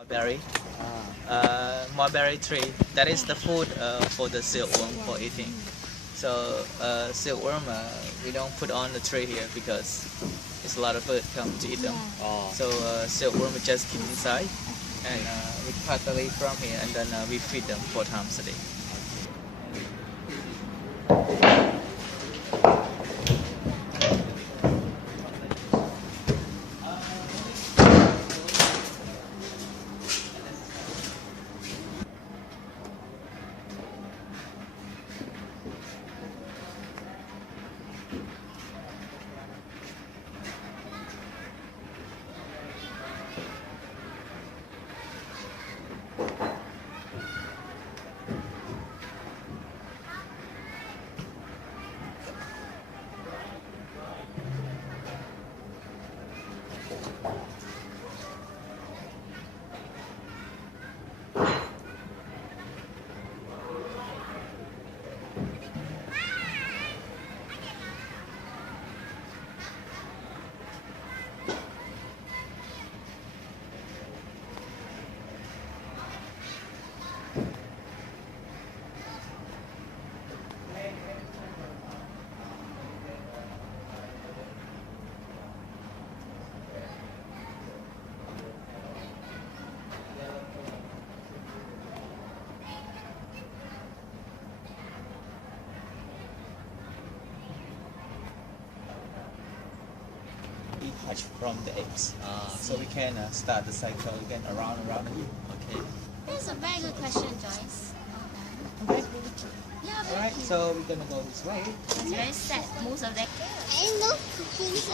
Mulberry, mulberry tree. That is the food for the silkworm for eating. So silkworm, we don't put on the tree here because it's a lot of birds come to eat them. So silkworm we just keep inside, and we cut the leaf from here, and then we feed them 4 times a day. Hatch from the eggs, so we can start the cycle again around again. Okay. That's a very good question, Joyce. Okay. Yeah, All right. So we're gonna go this way. it's very sad. Most of them. Ain't no cocoons.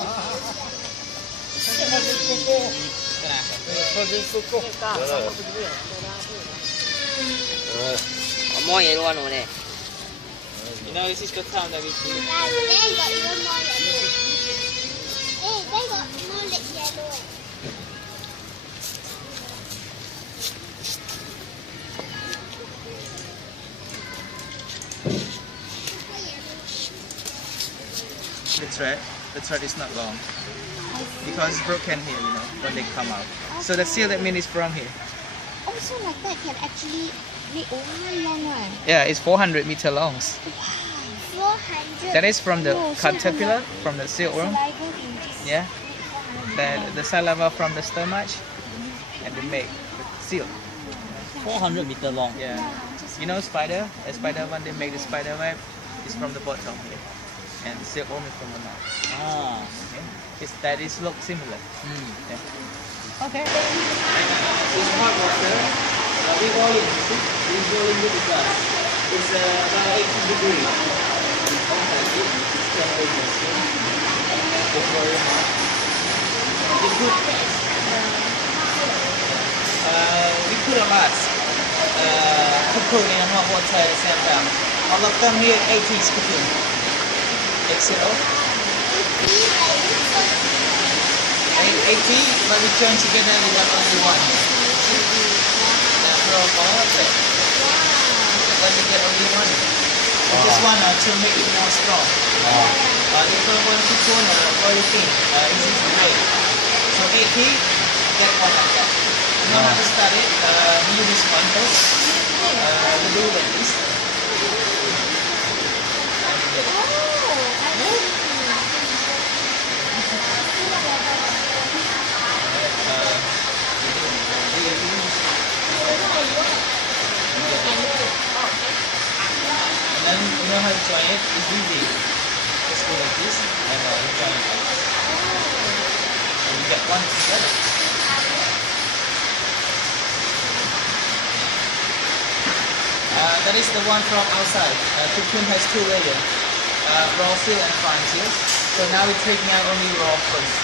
More yellow one on there. You know, this is the time that we see. They got even more yellow. Hey, they got more yellow. The thread is not long because it's broken here, you know, when they come out. So the seal, that means it's from here. Also, like that can actually make one long one. Yeah, it's 400-meter long. 400. That is from the caterpillar, from the silkworm. Saliva can just Yeah, make 400 the saliva from the stomach, and they make the seal. 400-meter long. Yeah, you know spider? A spider, when they make the spider web, it's from the bottom here, and the silkworm is from the mouth. Okay. That is look similar. Yeah. Okay. It's hot water. We boil it. We boil it with the gas. It's about 80 degrees. It's very hot. We put a lot. Cocoon in hot water at the same time. All of them here 80 is cocoon. XO. 80, but we join together with that only one. That's all of it. When you get only one. This one to make it more strong. If I want to turn very thin, easy to make. So 80, that one like that. You know how to start it? We use this one first. We do like this. And then you know how to join it? It's easy. Just go like this and you join it like this. And you get one together. That is the one from outside. Cocoon has 2 layers, raw seal and fine seal. So now we're taking out only raw first.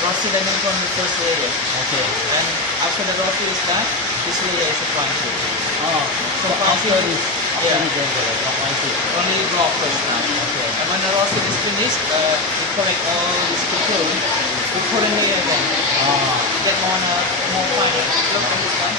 Raw seal and then from the first layer. Okay. And after the raw seal is done, this layer is the fine seal. So fine seal is only raw first now. Okay. And when the raw seal is finished, we collect all this cocoon. We put in layer again. Get more finer. Look at this one.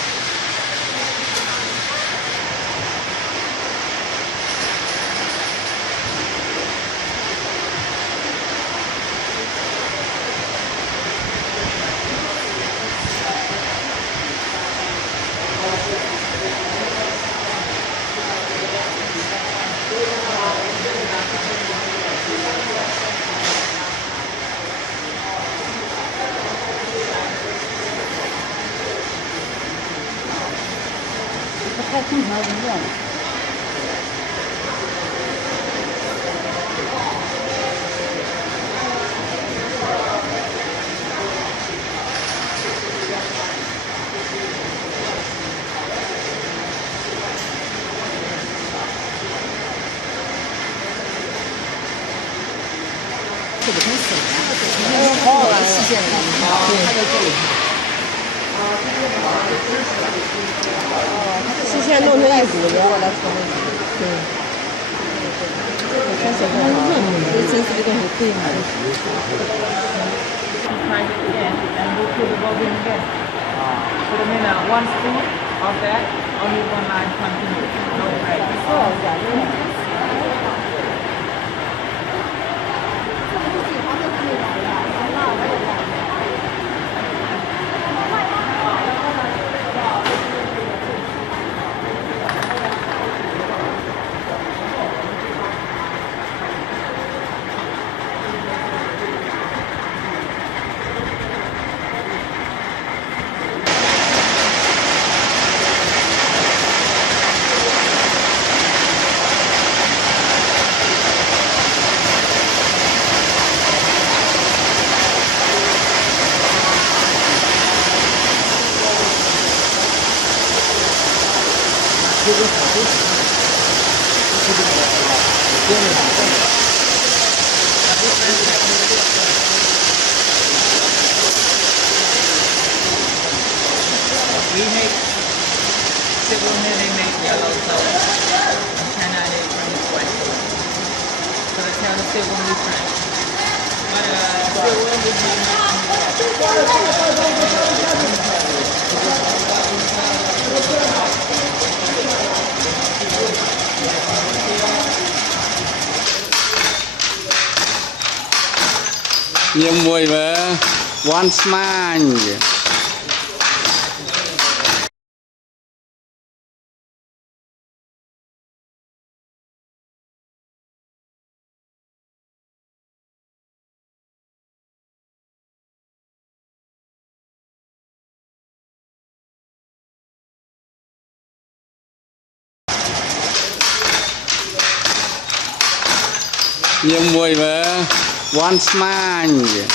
它空调是热的。这个跟水呀，好好玩，细线的，对，它在这里。细线弄成一股子，对。它小孩热闹的，这真是这个很贵嘛。Try it again and go through the bobin again. So the mean one spoon of that, only one line continue, no break. We make silkworm here, they make yellow, so in China they bring white. So they tell the silkworm different. But silkworm is nhiều mùi và one smile. Nhiều mùi và one smile.